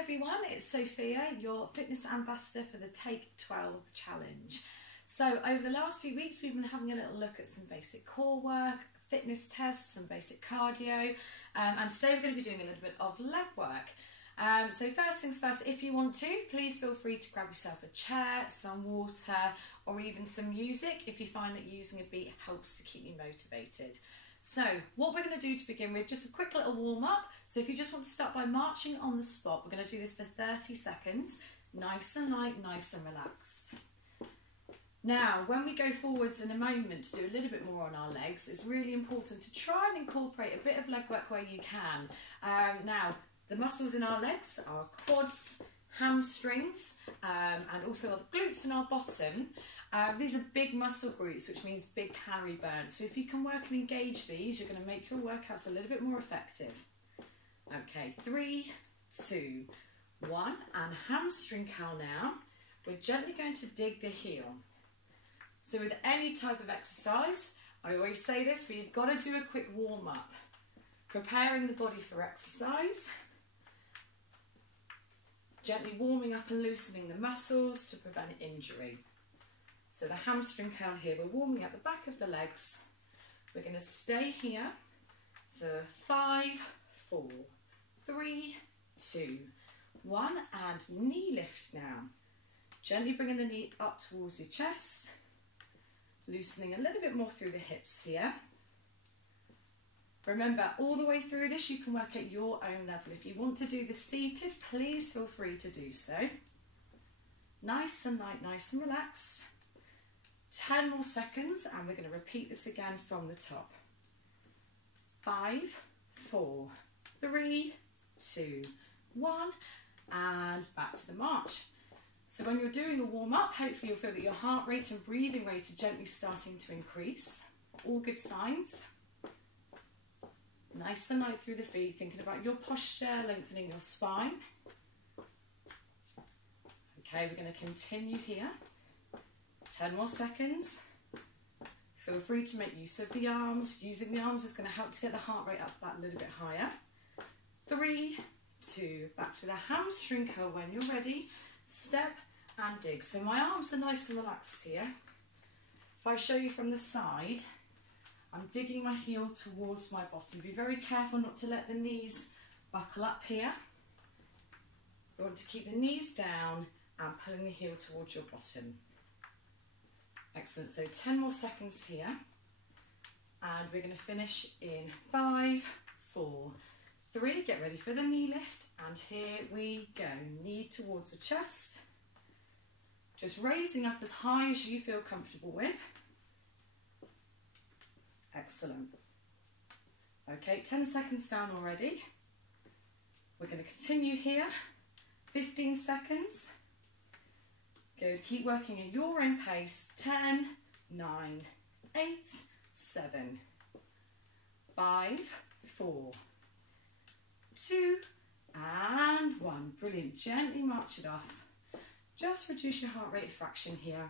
everyone, it's Sophia, your fitness ambassador for the Take 12 challenge. So over the last few weeks we've been having a little look at some basic core work, fitness tests, some basic cardio, and today we're going to be doing a little bit of leg work. So first things first, if you want to, please feel free to grab yourself a chair, some water, or even some music if you find that using a beat helps to keep you motivated. So what we're going to do to begin with, just a quick little warm up. So if you just want to start by marching on the spot, we're going to do this for 30 seconds, nice and light, nice and relaxed. Now, when we go forwards in a moment to do a little bit more on our legs, it's really important to try and incorporate a bit of leg work where you can. Now, the muscles in our legs are quads, hamstrings, and also our glutes in our bottom. These are big muscle groups, which means big calorie burn. So if you can work and engage these, you're going to make your workouts a little bit more effective. Okay, 3, 2, 1, and hamstring curl now. We're gently going to dig the heel. So with any type of exercise, I always say this, but you've got to do a quick warm up. Preparing the body for exercise. Gently warming up and loosening the muscles to prevent injury. So the hamstring curl here, we're warming up the back of the legs. We're going to stay here for 5, 4, 3, 2, 1, and knee lift now. Gently bringing the knee up towards your chest, loosening a little bit more through the hips here. Remember, all the way through this, you can work at your own level. If you want to do the seated, please feel free to do so. Nice and light, nice and relaxed. 10 more seconds, and we're going to repeat this again from the top. 5, 4, 3, 2, 1, and back to the march. So when you're doing a warm-up, hopefully you'll feel that your heart rate and breathing rate are gently starting to increase. All good signs. Nice and light through the feet, thinking about your posture, lengthening your spine. Okay, we're going to continue here. 10 more seconds. Feel free to make use of the arms. Using the arms is going to help to get the heart rate up that little bit higher. 3, 2, back to the hamstring curl when you're ready. Step and dig. So my arms are nice and relaxed here. If I show you from the side, I'm digging my heel towards my bottom. Be very careful not to let the knees buckle up here. You want to keep the knees down and pulling the heel towards your bottom. Excellent, so 10 more seconds here. And we're going to finish in 5, 4, 3. Get ready for the knee lift. And here we go. Knee towards the chest. Just raising up as high as you feel comfortable with. Excellent. Okay, 10 seconds down already. We're going to continue here. 15 seconds. Good, keep working at your own pace. 10, 9, 8, 7, 5, 4, 2, and 1. Brilliant, gently march it off. Just reduce your heart rate a fraction here.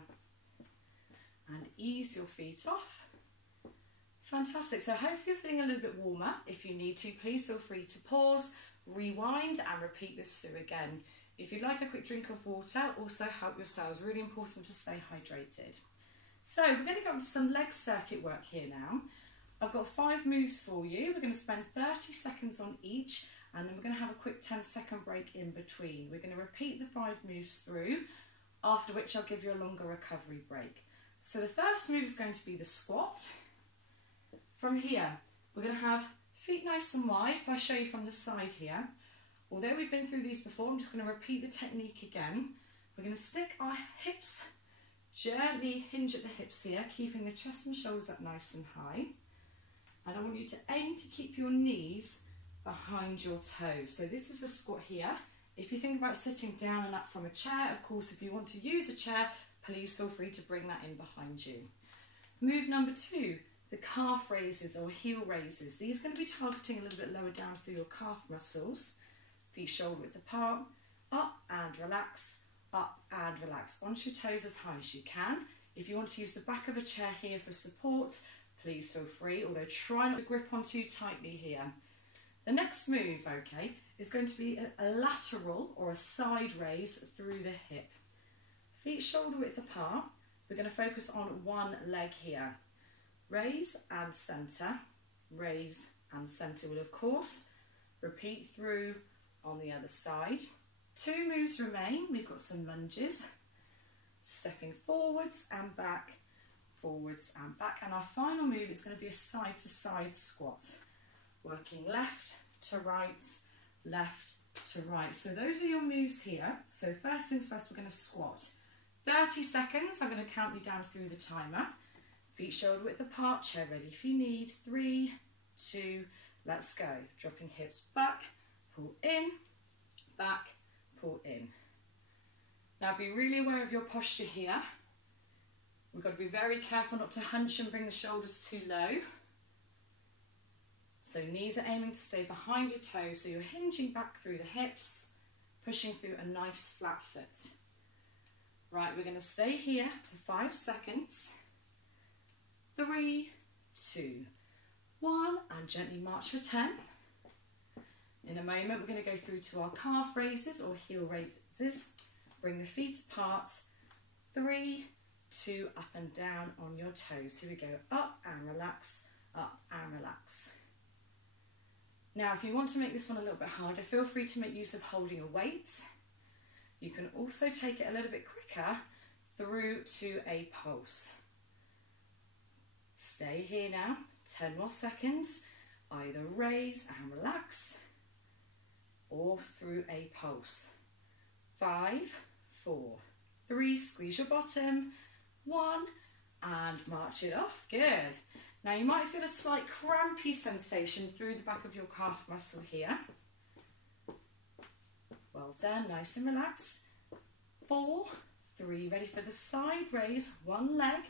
And ease your feet off. Fantastic, so hopefully you're feeling a little bit warmer. If you need to, please feel free to pause, rewind, and repeat this through again. If you'd like a quick drink of water, also help yourselves. Really important to stay hydrated. So we're going to go on to some leg circuit work here now. I've got 5 moves for you. We're going to spend 30 seconds on each, and then we're going to have a quick 10-second break in between. We're going to repeat the 5 moves through, after which I'll give you a longer recovery break. So the first move is going to be the squat. From here, we're going to have feet nice and wide. If I show you from the side here, although we've been through these before, I'm just going to repeat the technique again. We're going to stick our hips, gently hinge at the hips here, keeping the chest and shoulders up nice and high. And I want you to aim to keep your knees behind your toes. So this is a squat here. If you think about sitting down and up from a chair, of course, if you want to use a chair, please feel free to bring that in behind you. Move number 2. The calf raises or heel raises. These are going to be targeting a little bit lower down through your calf muscles. Feet shoulder width apart. Up and relax. Up and relax. Onto your toes as high as you can. If you want to use the back of a chair here for support, please feel free, although try not to grip on too tightly here. The next move, okay, is going to be a lateral or a side raise through the hip. Feet shoulder width apart. We're going to focus on one leg here. Raise and centre, raise and centre. We'll of course repeat through on the other side. 2 moves remain. We've got some lunges, stepping forwards and back, and our final move is going to be a side to side squat, working left to right, left to right. So those are your moves here. So first things first, we're going to squat. 30 seconds, I'm going to count you down through the timer. Feet shoulder width apart, chair ready if you need. 3, 2, let's go. Dropping hips back, pull in, back, pull in. Now be really aware of your posture here. We've got to be very careful not to hunch and bring the shoulders too low. So knees are aiming to stay behind your toes, so you're hinging back through the hips, pushing through a nice flat foot. Right, we're going to stay here for 5 seconds. 3, 2, 1, and gently march for 10. In a moment, we're going to go through to our calf raises or heel raises. Bring the feet apart. 3, 2, up and down on your toes. Here we go, up and relax, up and relax. Now, if you want to make this one a little bit harder, feel free to make use of holding a weight. You can also take it a little bit quicker through to a pulse. Stay here now, 10 more seconds. Either raise and relax or through a pulse. 5, 4, 3, squeeze your bottom, 1, and march it off. Good. Now you might feel a slight crampy sensation through the back of your calf muscle here. Well done, nice and relaxed. 4, 3, ready for the side raise, one leg,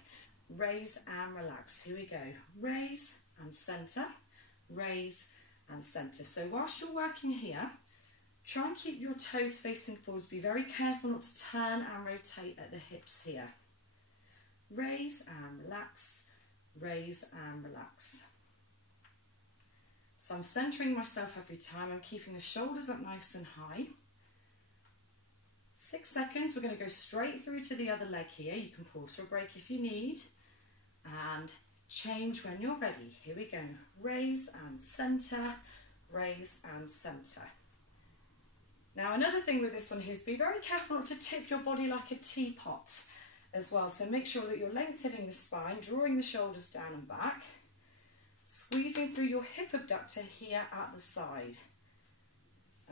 raise and relax. Here we go, raise and centre, raise and centre. So whilst you're working here, try and keep your toes facing forwards. Be very careful not to turn and rotate at the hips here. Raise and relax, raise and relax. So I'm centering myself every time. I'm keeping the shoulders up nice and high. 6 seconds, we're going to go straight through to the other leg here. You can pause for a break if you need. And change when you're ready. Here we go. Raise and centre, raise and centre. Now another thing with this one here is be very careful not to tip your body like a teapot as well. So make sure that you're lengthening the spine, drawing the shoulders down and back, squeezing through your hip abductor here at the side.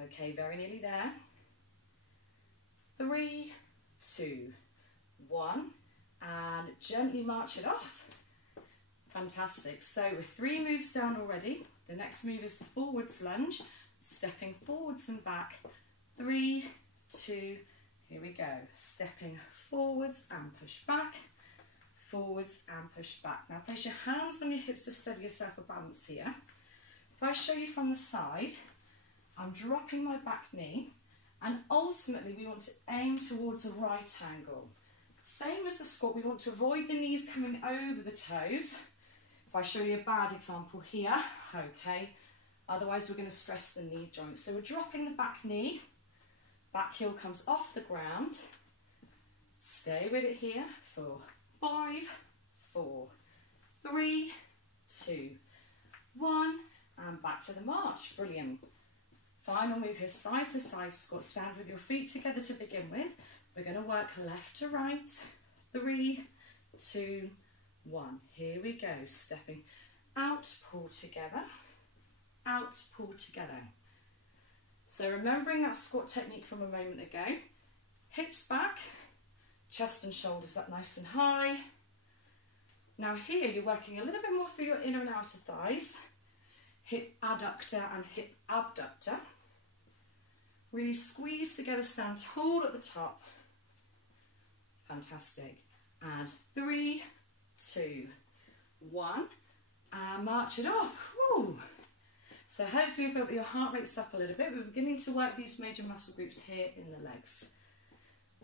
Okay, very nearly there. 3, 2, 1, and gently march it off. Fantastic. So with 3 moves down already, the next move is the forwards lunge, stepping forwards and back. 3, 2, here we go. Stepping forwards and push back, forwards and push back. Now place your hands on your hips to steady yourself a balance here. If I show you from the side, I'm dropping my back knee, and ultimately we want to aim towards a right angle. Same as the squat, we want to avoid the knees coming over the toes. If I show you a bad example here, okay, otherwise we're going to stress the knee joint. So we're dropping the back knee, back heel comes off the ground. Stay with it here for 5, 4, 3, 2, 1, and back to the march. Brilliant. Final move here, side to side squat. Stand with your feet together to begin with. We're going to work left to right. 3, 2, 1. Here we go. Stepping out, pull together. Out, pull together. So remembering that squat technique from a moment ago. Hips back, chest and shoulders up nice and high. Now here you're working a little bit more through your inner and outer thighs. Hip adductor and hip abductor. Really squeeze together, stand tall at the top. Fantastic. And 3, 2, 1, and march it off. Whew. So hopefully you feel that your heart rate's up a little bit. We're beginning to work these major muscle groups here in the legs.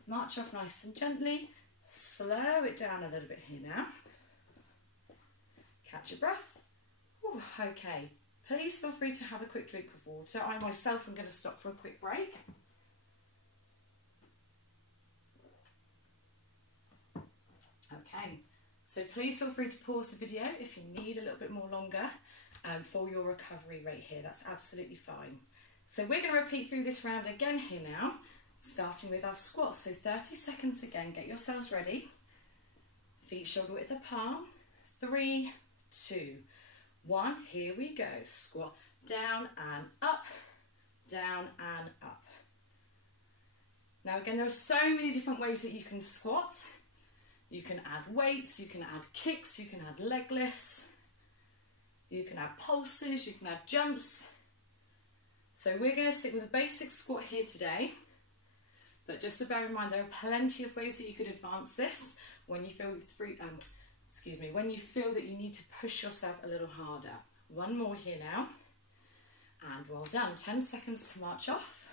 March off nice and gently. Slow it down a little bit here now. Catch your breath. Whew. Okay. please feel free to have a quick drink of water. I myself am going to stop for a quick break. Okay, so please feel free to pause the video if you need a little bit more longer for your recovery rate here. That's absolutely fine. So we're going to repeat through this round again here now, starting with our squats. So 30 seconds again, get yourselves ready. Feet shoulder width apart. 3, 2, 1. Here we go. Squat down and up, down and up. Now again, there are so many different ways that you can squat. You can add weights, you can add kicks, you can add leg lifts, you can add pulses, you can add jumps. So we're going to stick with a basic squat here today, but just to bear in mind there are plenty of ways that you could advance this when you feel when you feel that you need to push yourself a little harder. One more here now, and well done. 10 seconds to march off.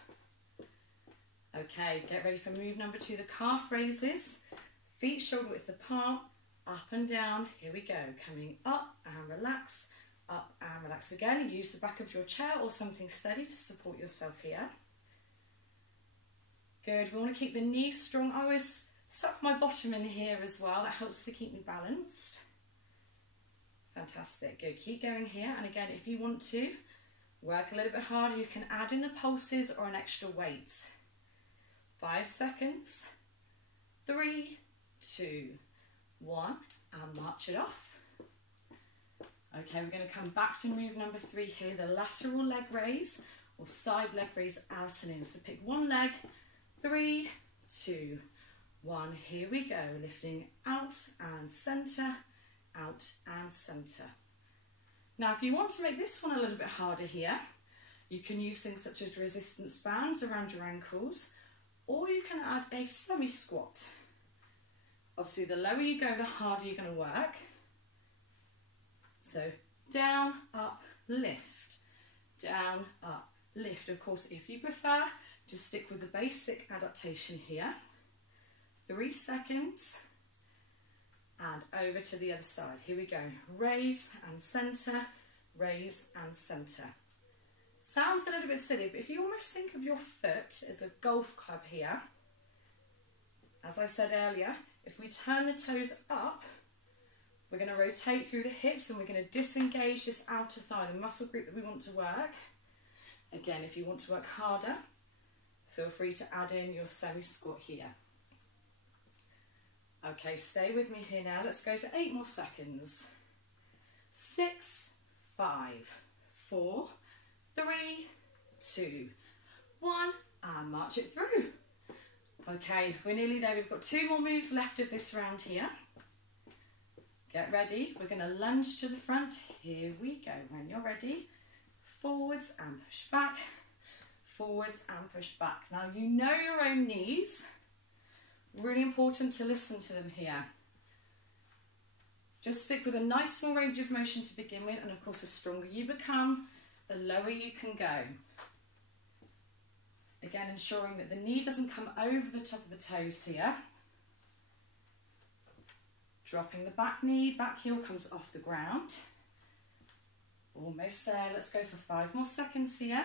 Okay, get ready for move number 2, the calf raises. Feet shoulder width apart, up and down. Here we go. Coming up and relax, up and relax again. Use the back of your chair or something steady to support yourself here. Good. We want to keep the knees strong. I always suck my bottom in here as well. That helps to keep me balanced. Fantastic. Good. Keep going here. And again, if you want to work a little bit harder, you can add in the pulses or an extra weight. 5 seconds. 3, 2, 1, and march it off. Okay, we're going to come back to move number 3 here, the lateral leg raise or side leg raise out and in. So pick one leg, 3, 2, 1, here we go. Lifting out and centre, out and centre. Now if you want to make this one a little bit harder here, you can use things such as resistance bands around your ankles, or you can add a semi-squat. Obviously, the lower you go, the harder you're going to work. So, down, up, lift. Down, up, lift. Of course, if you prefer, just stick with the basic adaptation here. 3 seconds. And over to the other side. Here we go. Raise and centre, raise and centre. Sounds a little bit silly, but if you almost think of your foot as a golf club here, as I said earlier, if we turn the toes up, we're going to rotate through the hips and we're going to disengage this outer thigh, the muscle group that we want to work. Again, if you want to work harder, feel free to add in your semi-squat here. Okay, stay with me here now. Let's go for 8 more seconds. 6, 5, 4, 3, 2, 1, and march it through. Okay, we're nearly there. We've got 2 more moves left of this round here. Get ready. We're going to lunge to the front. Here we go. When you're ready, forwards and push back, forwards and push back. Now you know your own knees. Really important to listen to them here. Just stick with a nice small range of motion to begin with, and of course the stronger you become, the lower you can go. Again, ensuring that the knee doesn't come over the top of the toes here. Dropping the back knee, back heel comes off the ground. Almost there. Let's go for 5 more seconds here.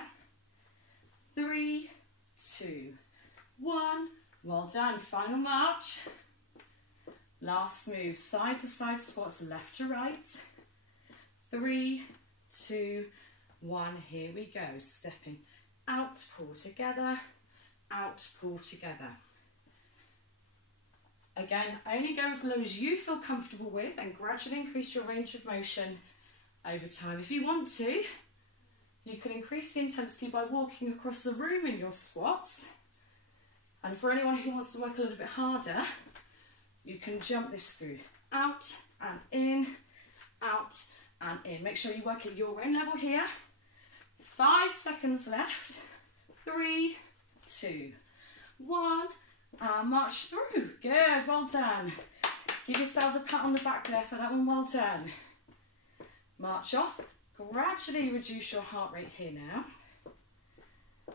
3, 2, 1. Well done. Final march. Last move. Side to side squats, left to right. 3, 2, 1. Here we go. Stepping out, pull together, out, pull together. Again, only go as low as you feel comfortable with and gradually increase your range of motion over time. If you want to, you can increase the intensity by walking across the room in your squats. And for anyone who wants to work a little bit harder, you can jump this through. Out and in, out and in. Make sure you work at your own level here. 5 seconds left. 3, 2, 1. And march through. Good, well done. Give yourselves a pat on the back there for that one, well done. March off. Gradually reduce your heart rate here now.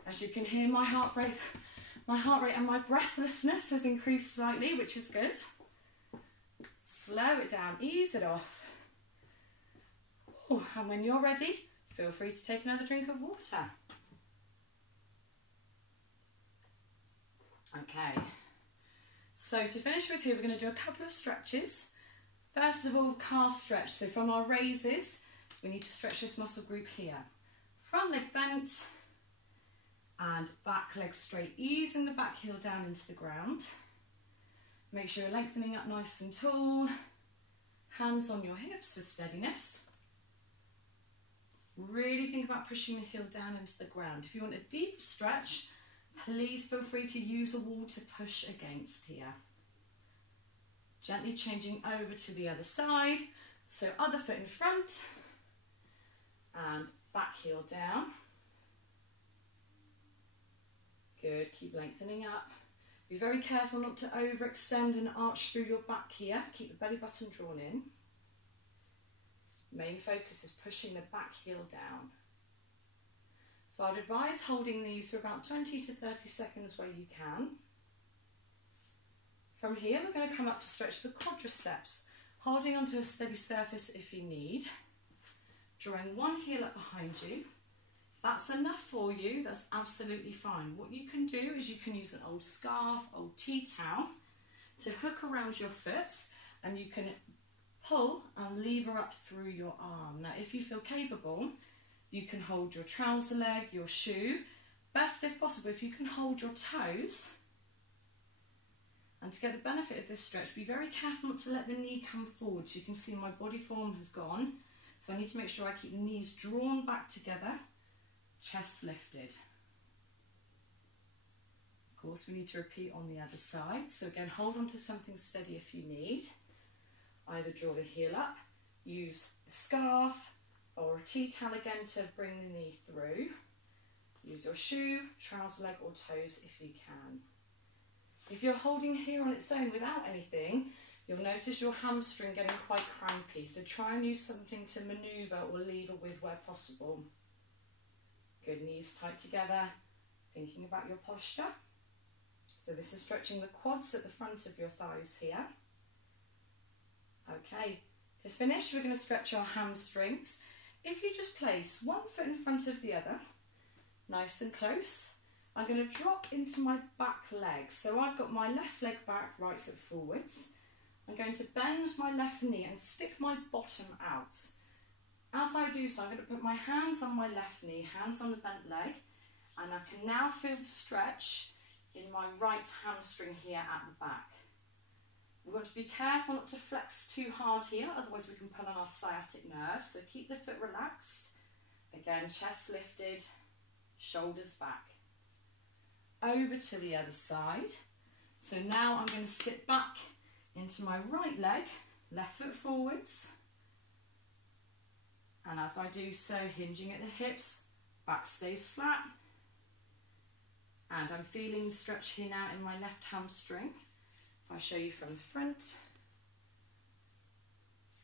As you can hear, my heart rate and my breathlessness has increased slightly, which is good. Slow it down, ease it off. Ooh, and when you're ready, feel free to take another drink of water. Okay, so to finish with here, we're going to do a couple of stretches. First of all, calf stretch. So from our raises, we need to stretch this muscle group here. Front leg bent and back leg straight, easing the back heel down into the ground. Make sure you're lengthening up nice and tall. Hands on your hips for steadiness. Really think about pushing the heel down into the ground. If you want a deep stretch, please feel free to use a wall to push against here. Gently changing over to the other side. So other foot in front and back heel down. Good, keep lengthening up. Be very careful not to overextend and arch through your back here. Keep the belly button drawn in. Main focus is pushing the back heel down. So I'd advise holding these for about 20 to 30 seconds where you can. From here, we're going to come up to stretch the quadriceps, holding onto a steady surface if you need. Drawing one heel up behind you. If that's enough for you, that's absolutely fine. What you can do is you can use an old scarf, old tea towel to hook around your foot, and you can pull and lever up through your arm. Now, if you feel capable, you can hold your trouser leg, your shoe. Best if possible, if you can hold your toes. And to get the benefit of this stretch, be very careful not to let the knee come forward. So you can see my body form has gone. So I need to make sure I keep the knees drawn back together, chest lifted. Of course, we need to repeat on the other side. So again, hold on to something steady if you need. Either draw the heel up, use a scarf or a tea towel again to bring the knee through. Use your shoe, trouser leg or toes if you can. If you're holding here on its own without anything, you'll notice your hamstring getting quite crampy. So try and use something to manoeuvre or lever with where possible. Good, knees tight together, thinking about your posture. So this is stretching the quads at the front of your thighs here. Okay, to finish, we're going to stretch our hamstrings. If you just place one foot in front of the other, nice and close, I'm going to drop into my back leg. So I've got my left leg back, right foot forwards. I'm going to bend my left knee and stick my bottom out. As I do so, I'm going to put my hands on my left knee, hands on the bent leg, and I can now feel the stretch in my right hamstring here at the back. We want to be careful not to flex too hard here, otherwise we can pull on our sciatic nerve. So keep the foot relaxed. Again, chest lifted, shoulders back. Over to the other side. So now I'm going to sit back into my right leg, left foot forwards. And as I do so, hinging at the hips, back stays flat. And I'm feeling the stretch here now in my left hamstring. I'll show you from the front.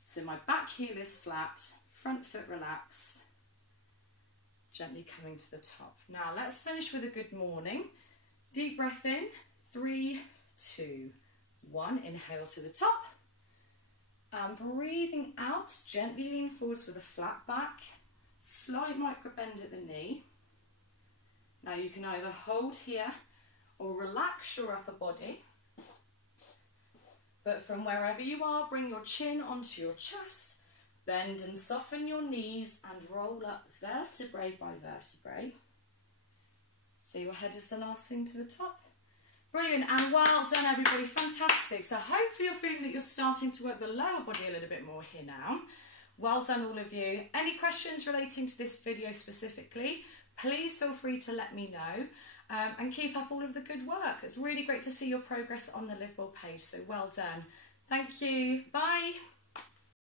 So my back heel is flat, front foot relaxed, gently coming to the top. Now let's finish with a good morning. Deep breath in, 3, 2, 1. Inhale to the top. And breathing out, gently lean forwards with a flat back, slight micro bend at the knee. Now you can either hold here or relax your upper body. But from wherever you are, bring your chin onto your chest, bend and soften your knees and roll up vertebrae by vertebrae. So your head is the last thing to the top. Brilliant, and well done everybody, fantastic. So hopefully you're feeling that you're starting to work the lower body a little bit more here now. Well done all of you. Any questions relating to this video specifically, please feel free to let me know. And keep up all of the good work. It's really great to see your progress on the Live Well page, so well done. Thank you. Bye.